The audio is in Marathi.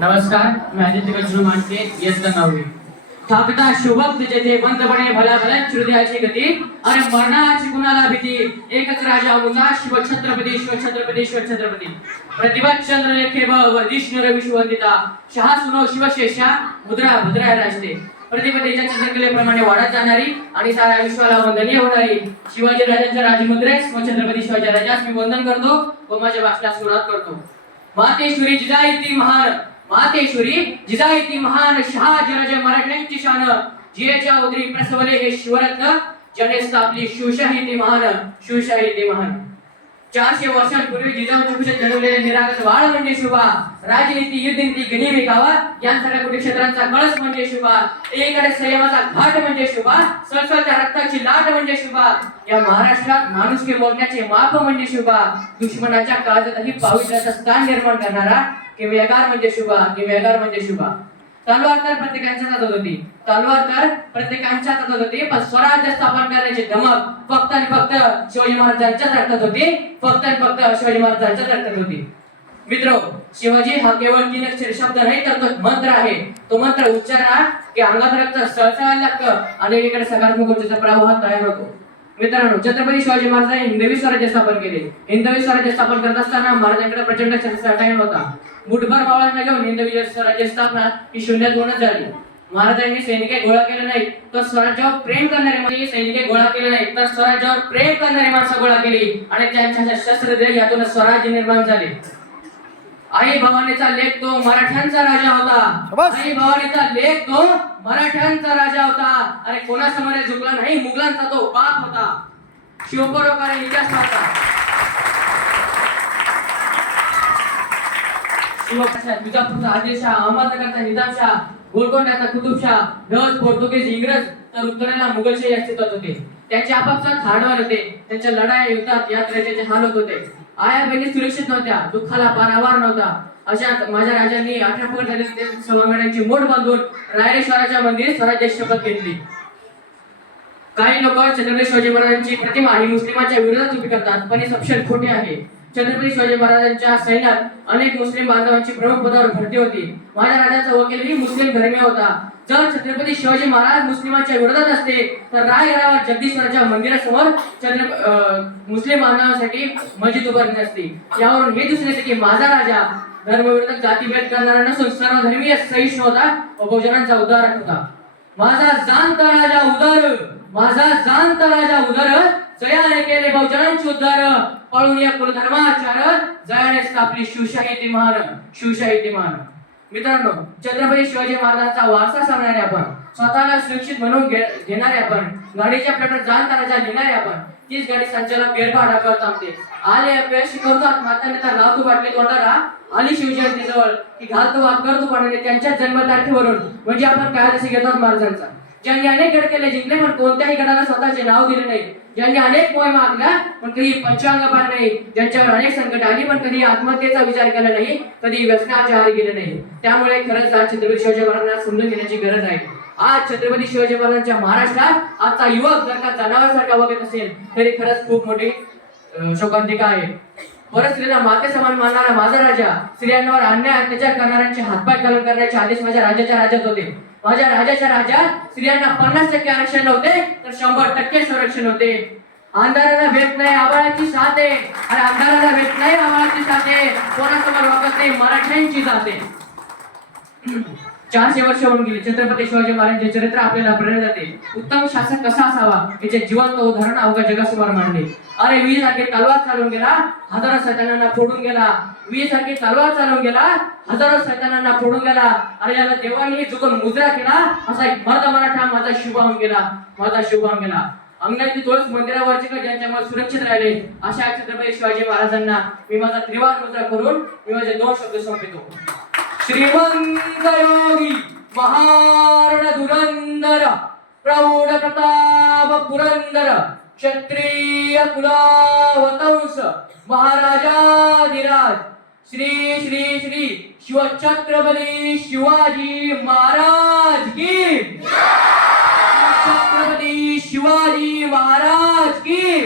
नमस्कार, मैं आदित्य गजरू मानके इयत्ता 9वी. थाकता शुभक्त जेथे बंदपणे भल्या भल्या हृदयाची गती अरे मरणाची कुणाला भीती एकच राजा उचा शिव छत्रपती शिव छत्रपती शिव छत्रपती प्रतिभा चंद्र लेखे विष्णू विश्ववंदिता शहा सुनो शिवशेषा मुद्रा भद्रा राजते प्रतिपदेच्या चंद्रकलेप्रमाणे वाढत जाणारी आणि साऱ्या विश्वाला वंदनीय होणारी शिवाजी राजांच्या राजमुद्रेस व छत्रपती शिवाजी राजास मी वंदन करतो व माझ्या भाषणास सुरुवात करतो. मातेश्वरी जिजाई महान मातेश्वरी जिजाई महान शहाजीराजे मराठ्यांची शान जियेच्या उदरी प्रसवले हे शिवरत्न ज्याने स्थापली शिवशाही ती महान शिवशाही ती महान. 400 वर्षांपूर्वी जिजाऊच्या कुशीत जन्मलेले निरागस वाळ म्हणजे शुभा राजनीती युद्धनीती गनिमी गावा यांसारख्या कुठे क्षेत्रांचा कळस म्हणजे शुभा एकीकडे संयमाचा घाट म्हणजे शुभा सरस्वच्या रक्ताची लाट म्हणजे शुभा या महाराष्ट्रात माणुसकी बोलण्याचे माप म्हणजे शुभा दुश्मनाच्या काळजातही पावित्र्याचं स्थान निर्माण करणारा किमयागार म्हणजे शुभा किमयागार म्हणजे शुभा. तलवार तर प्रत्येकांच्या हातात होती तलवार तर प्रत्येकांच्या हातात होती पण स्वराज्य स्थापन करण्याची धमक फक्त आणि फक्त शिवाजी महाराजांच्याच रक्तात होती फक्त आणि फक्त शिवाजी महाराजांच्याच रक्तात होती. मित्र शिवाजी हा केवळ 3 अक्षरी शब्द नाही तर तो मंत्र आहे. तो मंत्र उच्चारा की अंगात रक्त सळसळायला लागतं आणि एकीकडे सकारात्मक ऊर्जेचा प्रवाह तयार होतो. मित्रांनो छत्रपती शिवाजी महाराजांनी हिंदवी स्वराज्य स्थापन केले. हिंदवी स्वराज्य स्थापन करत असताना महाराजांकडे प्रचंड संसाधन होता. मुठभर मावळ्यांना घेऊन हिंदवी स्वराज्य स्थापना ही शून्यातूनच झाली. महाराजांनी सैनिके गोळा केले नाही तर स्वराज्यावर प्रेम करणारे सैनिके गोळा केले नाही तर स्वराज्यावर प्रेम करणारी माणसं गोळा केली आणि त्यांच्या शस्त्र दिले यातून स्वराज्य निर्माण झाले. आई भवानीचा लेख तो मराठ्यांचा राजा होता. आई भवानीचा लेख तो मराठ्यांचा राजा होता आणि कोणासमोर झुकला नाही मुघलांचा तो बाप होता. शिवपरोकारी इतिहास होता. विजापूरचा आदिलशाह अहमदनगरचा निजामशाह गोलकोंड्याचा कुतुबशाह डच पोर्तुगीज इंग्रज तर उत्तरेला मुघलशाही अस्तित्वात होते. त्यांचे आपापसात हाडवार होते. त्यांच्या लढाया युद्धात यात्रेचे हाल होत होते. आया बहिणी सुरक्षित नव्हत्या दुःखाला पारावार नव्हता. अशा माझ्या राजांनी 18 पगड झालेल्या सभामेळ्यांची मोठ बांधून रायरेश्वराच्या मंदिरात स्वराज्याची शपथ घेतली. काही लोक छत्रपती शिवाजी महाराजांची प्रतिमा ही मुस्लिमांच्या विरोधात उभी करतात पण हे सपशेल खोटे आहे. छत्रपती शिवाजी महाराजांच्या सैन्यात अनेक मुस्लिम बांधवांची प्रमुख पदावर भरती होती. माझ्या राजाचा वकीलही मुस्लिम धर्मीय होता. जर छत्रपती शिवाजी महाराज मुस्लिमांच्या विरोधात असते तर रायगडावर जगदीश्वराच्या मंदिरासमोर मुस्लिम बांधवांसाठी मस्जिद उभारली असती. यावरून हे दिसून येते की माझा राजा धर्मविरोधक जातीभेद करणारा नसून सर्वधर्मीय सहिष्णू होता व बहुजनांचा उद्धारक होता. माझा जाणता राजा उदार माझा जाणता राजा उदार जयाने केले बहुजनांचे उद्धार पळून या कुलधर्माचार जयाने स्थापली शिवशाही ती महान शिवशाही ती महान. मित्रांनो छत्रपती शिवाजी महाराजांचा वारसा सांगणारे आपण स्वतःला सुरक्षित म्हणून घेणारे आपण गाडीच्या प्लेटवर जाणता राजा लिहिणारे आपण तीच गाडी संचालक बेरभाडा करत थांबते. आले अपयश करतात माता नेता लावतो बाटली तोंडाला आली शिवजयंती जवळ की घालतो वाद करतो पाण्याने त्यांच्या जन्मतारखेवरून म्हणजे आपण काय जसे घेतो महाराजांचा. ज्यांनी अनेक गड केले जिंकले पण कोणत्याही गडाला स्वतःचे नाव दिले नाही. ज्यांनी अनेक मोहिमा आखल्या पण कधी पंचांग पार नाही. ज्यांच्यावर अनेक संकट आली पण कधी आत्महत्येचा विचार केला नाही कधी व्यसनाच्या आहारी गेले नाही. त्यामुळे खरंच आज छत्रपती शिवाजी महाराजांना समजून घेण्याची गरज आहे. आज छत्रपती शिवाजी महाराजांच्या महाराष्ट्रात आजचा युवक जर का जनावरांसारखा वागत असेल तरी खरंच खूप मोठी शोकांतिका आहे. परत स्त्रीला माते समान मानणारा माझा राजा स्त्रियांवर अन्याय अत्याचार करणाऱ्यांचे हातपाय कलम करण्याचे आदेश माझ्या राजाच्या राज्यात होते. माझ्या राजाच्या राज्यात स्त्रियांना 50% आरक्षण नव्हते तर 100% संरक्षण होते. अंधाराला भेट नाही आबाळाची साथ आहे आणि अंधाराला भेट नाही आबाळाची साथ आहे कोणासमोर वागत नाही मराठ्यांची जाते. 400 वर्ष होऊन गेली छत्रपती शिवाजी महाराजांचे चरित्र आपल्याला प्रेरणा देते. उत्तम शासक कसा असावा याचे जिवंत उदाहरण अवघ्या जगासमोर मांडले. अरे वीर सारखे तलवार चालवून गेला हजारो सैतानांना फोडून गेला. वीर सारखे तलवार चालवून गेला हजारो सैतानांना फोडून गेला. अरे याला देवानी चुकून मुजरा केला असा एक मर्द मराठा माझा शुभ होऊन गेला माझा शुभ होऊन गेला. अंगणातली तुळस मंदिरावरची ज्यांच्यामुळे सुरक्षित राहिले अशा छत्रपती शिवाजी महाराजांना मी माझा त्रिवार मुद्रा करून मी माझे 2 शब्द संपवितो. श्रीमंत योगी महारण धुरंधर प्रौढ प्रताप पुरंदर क्षत्रिय कुलावतंस महाराजाधिराज श्री श्री श्री शिवछत्रपती शिवाजी महाराज की छत्रपती शिवाजी महाराज की